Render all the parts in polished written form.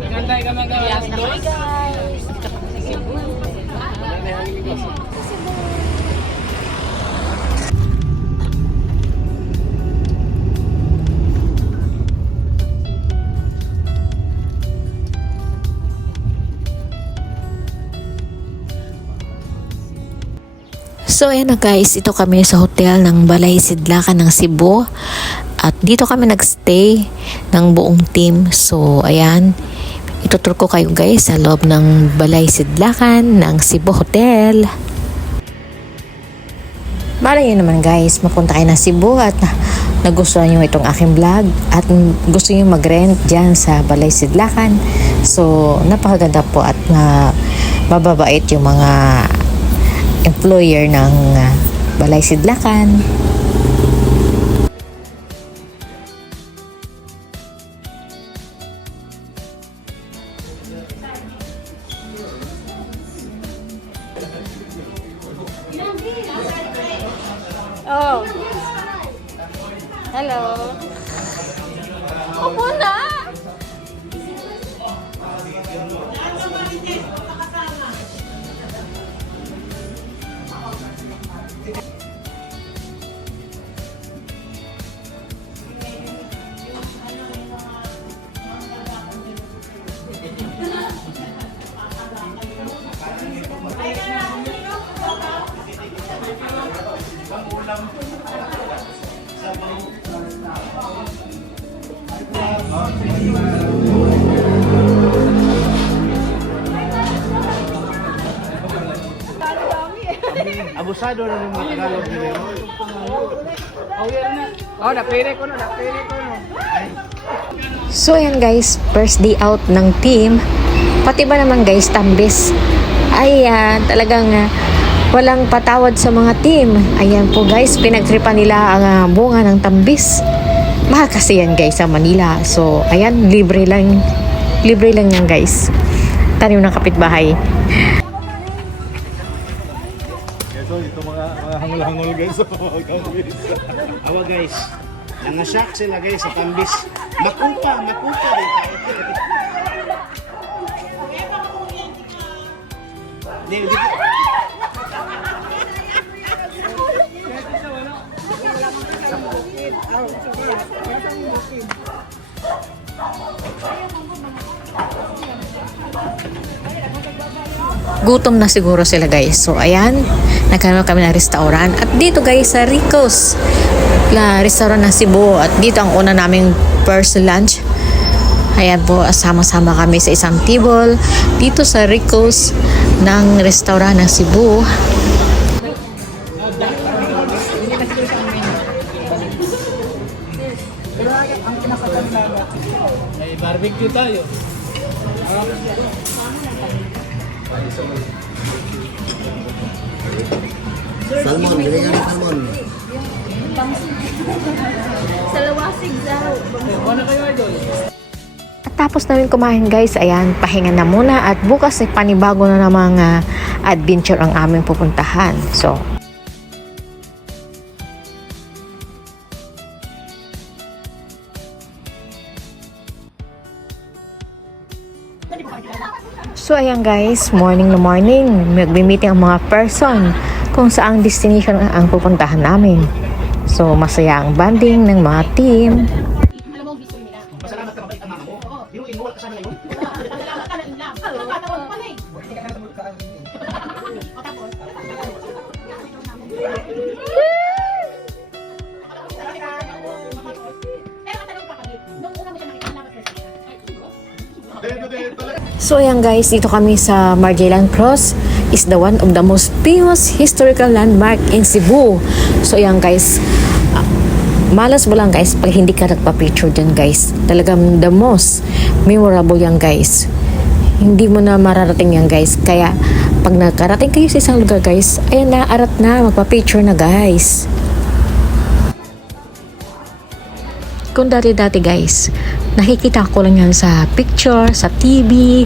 Nagantay ka magawa ng dos. So ayan na guys, ito kami sa hotel ng Balay Sidlakan ng Cebu. At dito kami nagstay ng buong team. So ayan, itutur ko kayo guys sa loob ng Balay Sidlakan ng Cebu Hotel. Malay nyo naman guys, mapunta kayo ng Cebu at nagustuhan nyo itong aking vlog at gusto nyo mag-rent dyan sa Balay Sidlakan. So napakaganda po at mababait yung mga employer ng Balay Sidlakan. Oh. Hello. Opo na. Abusado na ng mga Tagalog nila. Oh, napili ko na. So ayan guys, first day out ng team. Pati ba naman guys, tambis. Ayan, talagang walang patawad sa mga team. Ayan po guys, pinagtripan nila ang bunga ng tambis. Mahal kasi yan guys sa Manila. So ayan, libre lang yan guys. Tanim ng kapitbahay. Ito mga hangul-hangul guys. Awa guys, nangasyak sila guys sa tambis. Makupa din tayo. Di. Gutom na siguro sila guys. So ayan, nagkaroon kami ng restaurant. At dito guys sa Rico's restaurant ng Cebu. At dito ang una naming first lunch. Ayan po, sama-sama kami sa isang table dito sa Rico's ng restaurant ng Cebu. May barbecue tayo. Salmon, binigyan ng salmon. Salawasig daw. Ano kayo idol? At tapos namin kumain guys, ayan, pahinga na muna at bukas ay panibago na namang adventure ang aming pupuntahan. So, ayan guys, morning na morning, magbi-meeting ang mga person kung saang destination ang pupuntahan namin. So, masaya ang banding ng mga team. Pasalamat ka mabait ang mama mo. Di mo inuwal ka sana ngayon. Pasalamat ka na inlam. Tatawag mo pa na eh. So ayan guys, dito kami sa Marjellan Cross is the one of the most famous historical landmark in Cebu. So ayan guys, malas mo lang guys pag hindi ka nagpa-picture dyan guys. Talagang the most memorable yan guys. Hindi mo na mararating yan guys. Kaya pag nakarating kayo sa isang lugar guys, ayan na, arat na, magpa-picture na guys. Kung dati-dati guys, nakikita ko lang yan sa picture, sa TV.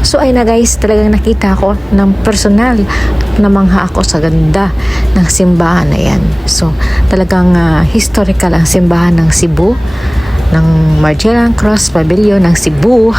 So ay na guys, talagang nakita ko ng personal. Namangha ako sa ganda ng simbahan na yan. So talagang historical ang simbahan ng Cebu. ng Magellan Cross Pavilion ng Cebu.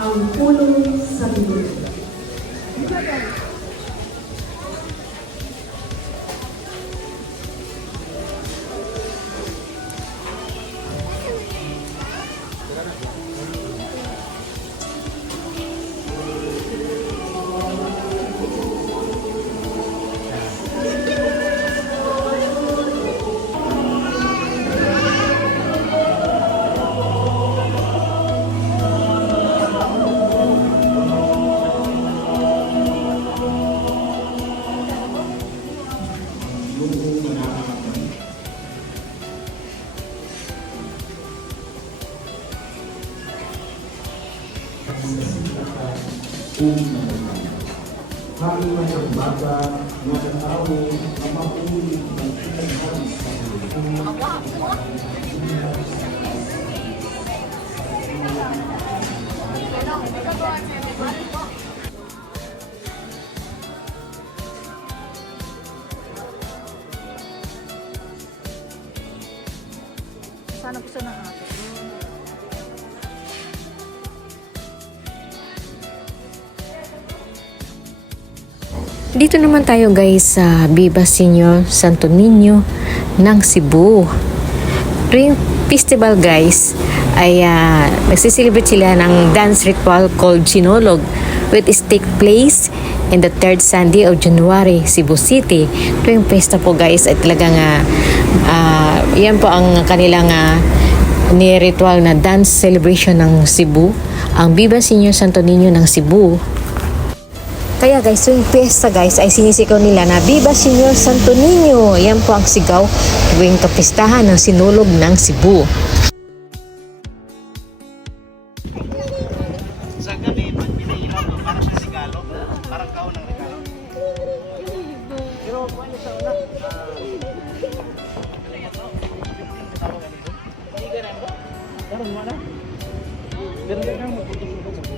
Ang pulong sa bibig. Sana gusto ng ate. Dito naman tayo guys sa Viva Senior Santo Niño ng Cebu. Tuwing festival guys ay nagsiselebrate sila ng dance ritual called Chinolog, which is take place in the third Sunday of January, Cebu City. Tuwing pesta po guys ay talagang yan po ang kanilang ni-ritual na dance celebration ng Cebu, ang Viva Senior Santo Niño ng Cebu. Kaya guys, tuwing piyesta guys ay sinisigaw nila na Viva Senior Santo Niño. Yan po ang sigaw tuwing kapistahan ng sinulog ng Cebu. Sa gabi, pag pinahiraw mo, parang sa sigalo, parang kaon ng regalo. Pero ano sa una? Hindi ganun ba? Ganun mo na? Ganun ka lang magputusulog mo.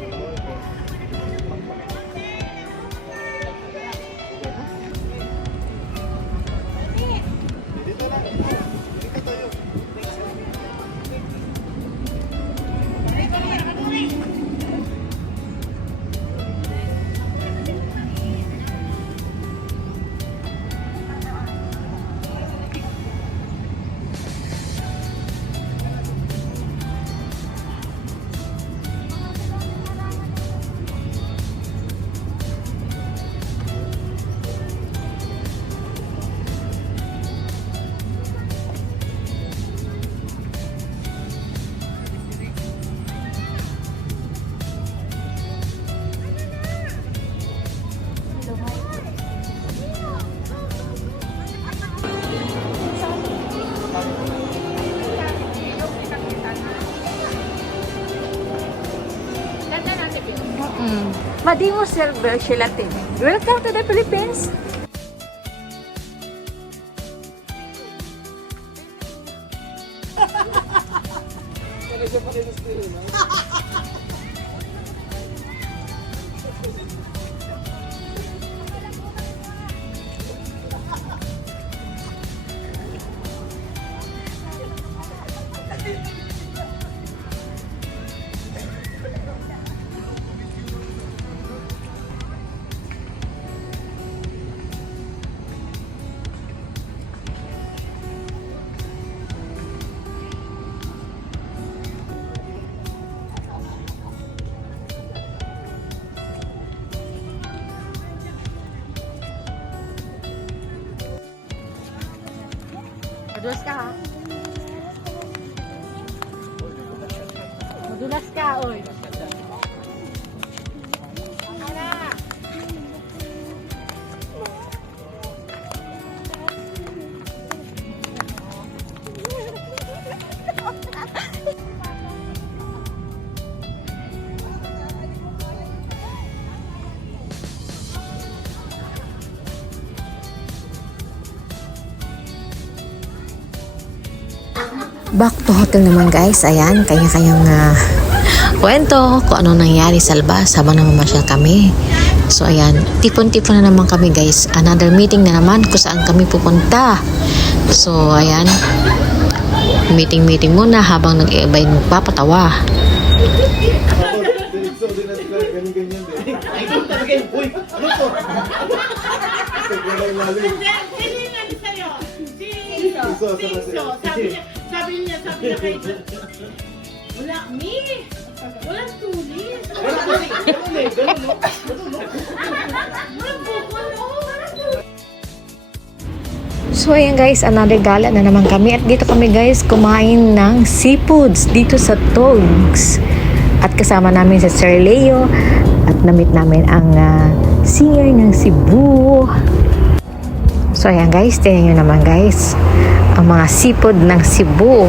Madimo server sila tin. Welcome to the Philippines. Madulas ka ha? Madulas ka, oy. Back to hotel naman guys. Ayan, kanya-kanyang kwento kung ano nangyari sa labas habang namamasyal kami. So ayan, tipon-tipon na naman kami guys. Another meeting na naman kung saan kami pupunta. So ayan, meeting muna habang nag-iiba yung magpapatawa. Ay, doon talaga yun. Uy, ano to? Sino yung ano sa'yo? Siso. Sabi niya kay wala, me. Walang tulis. Walang bukol. Walang tulis. So ayan guys, another gala na naman kami. At dito kami guys kumain ng seafoods dito sa Togs. At kasama namin si Sir Leo. At na-meet namin ang singer ng Cebu. So ayan guys, tingnan nyo naman guys ang mga seafood ng Cebu.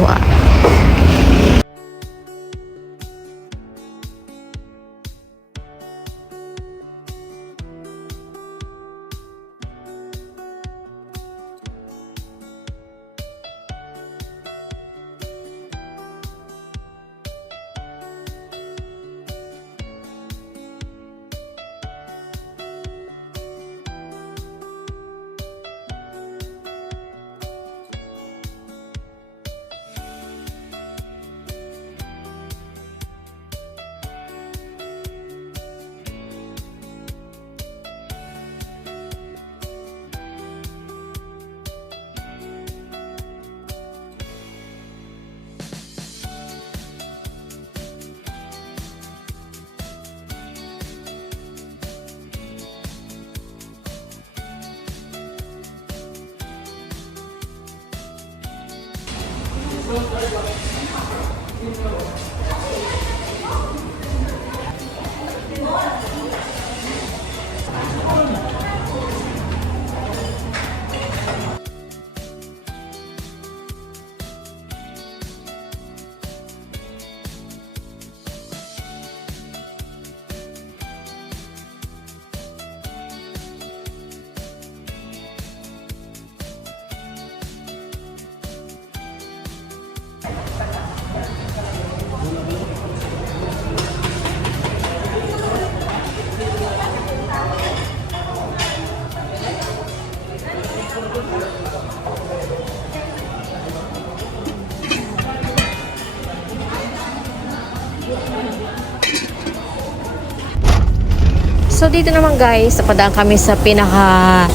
So dito naman guys, napadaan kami sa pinaka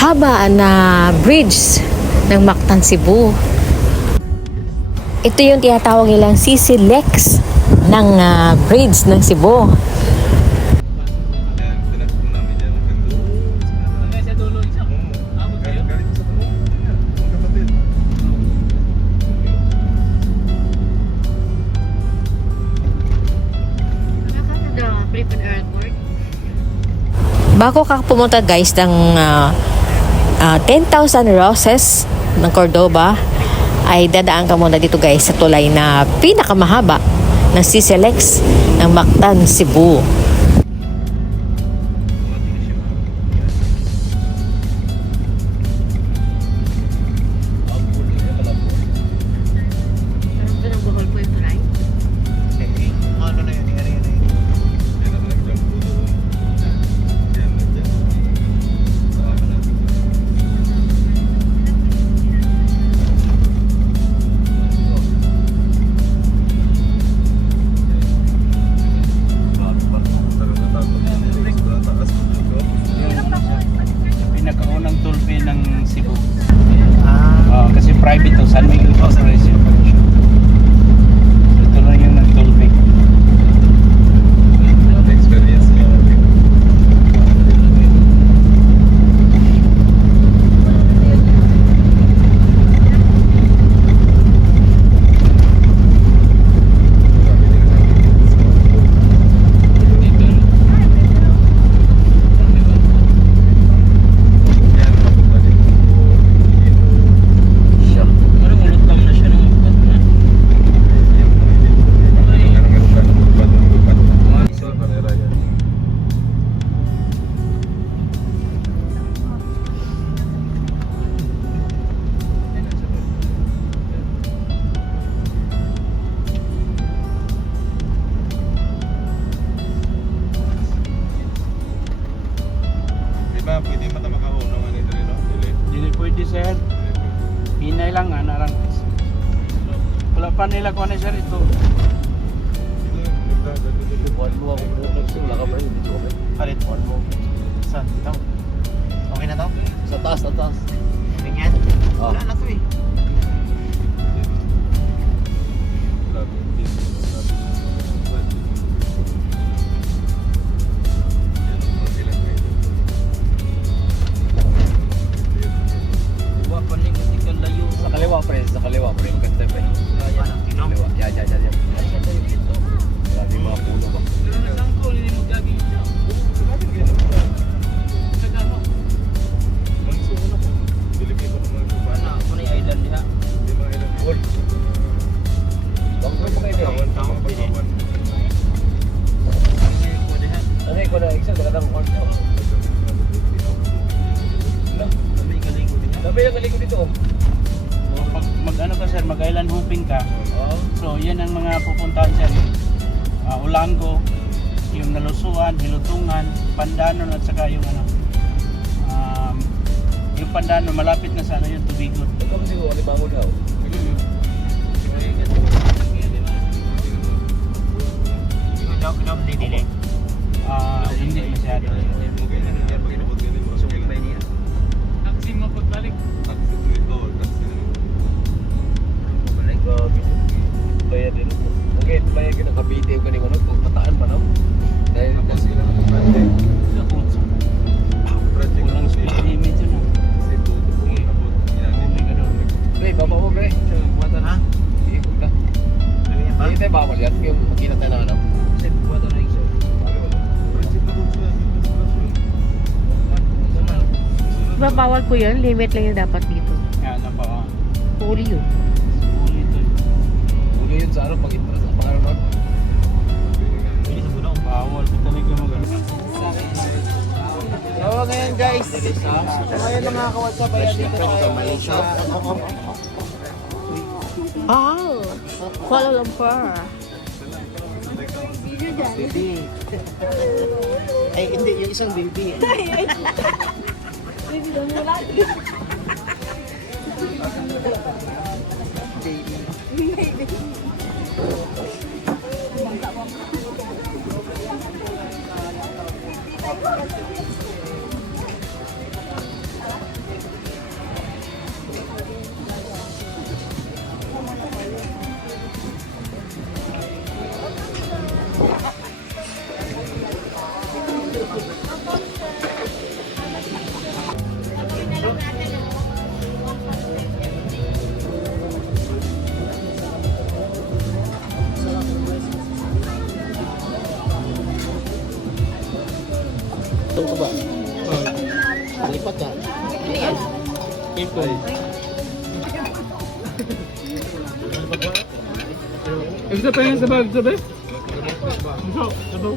haba na bridge ng Mactan, Cebu. Ito yung tinatawag nilang CC Lex ng bridge ng Cebu. Bago ka pumunta guys ng 10,000 Roses ng Cordoba, ay dadaan ka muna dito guys sa tulay na pinakamahaba ng CCLX ng Mactan, Cebu. Ano na yun? Area na yun. ba pwede mata makahon naman ito rin, no? Dili. Dili pwede sir. Hinay lang nga narang. Wala pa nila kung ano sir ito. Palit one mo. Saan? Ito? Okay na to? Sa taas, sa taas. Tingnan? Oh. Wala na to eh. Wala pa rin kasi kalayo. Sa kaliwa pre, maganda pre. Kaya ng tinom. Yan. Grabe mga puno ba? Pero nasaan ko, hindi mo gagawin siya. Nagano? Wala, ako na yung island diha. Ngayon ko diha. Ano ko na exam magandang kwarto. May galing ko diha. Sabi yung galing ko dito. Pag mag-ano ka sir, mag-island hopping ka. Oo. So yan ang mga pupuntahan sir. Ulango, yung Nalusuan, Hilutungan, Pandanon at saka yung ano. Yung Pandanon malapit na sa ano yung Tubigon. Ito kasi ko ano bangon daw. Hindi masyado. Taxi mo pagbalik. Bayad din. Okay, bayad kita kapite ko ni kono kung pataan pa no. Dahil kasi sila ng project. Walang speed limit yun ah. Pre, baba mo pre. Buwatan ha? Iikot ka. Hindi tayo bawal yan. Yung makina tayo na ano. Buwatan na isa. Diba bawal po yun? Limit lang yung dapat dito. Kaya na pa. Huli yun. Ulit to. Uli yun sa ano, pag sa pangaraman. Bawal ko talaga mag-ano. So ngayon guys, ngayon mga ka-WhatsApp ayan dito tayo sa Kuala Lumpur. baby. Ay hindi, yung isang baby. Ito ka ba? Lipat ka. Ipon. Ito pa yung sabag, sabi? Ito, sabaw.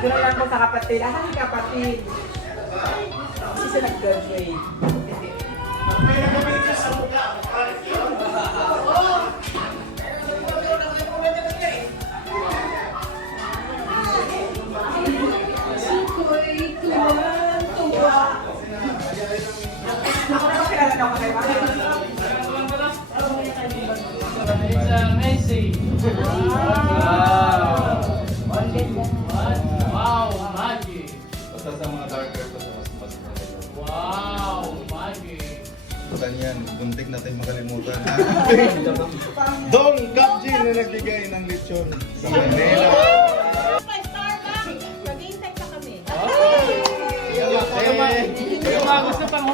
Dito na lang po sa kapatid. Asan yung kapatid? Kasi siya nag-graduate. Basta sa mga darker pa sa mas yan, buntik natin makalimutan. Dong Kapji na nagbigay ng lechon sa Manila.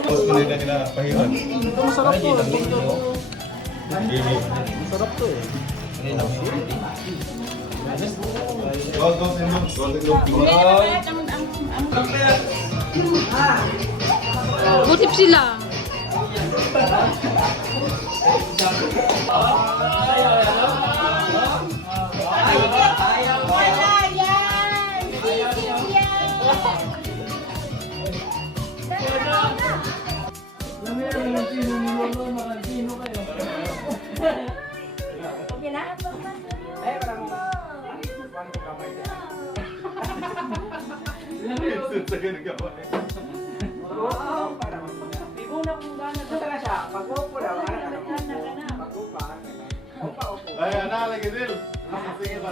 Tapos Manila nila pahiwan. Ito masarap to. Masarap to eh. Golden look. Butip sila. Sa ginagawa. Ay, lagi din. Sige ba?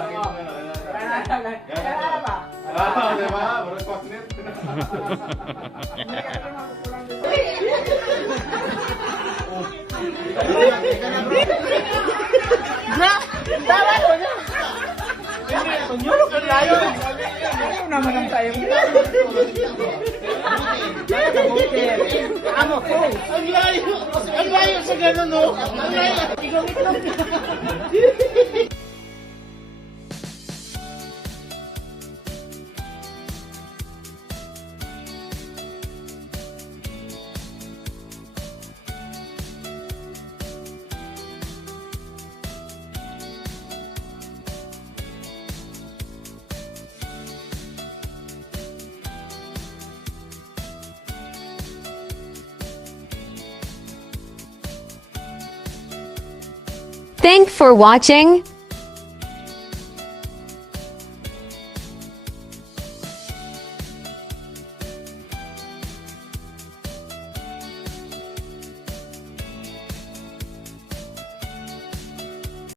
Di ba? Baru paknet. Ano naman ang tayo? Ano ko? Ang layo sa ganun, no? Ang layo. Thanks for watching.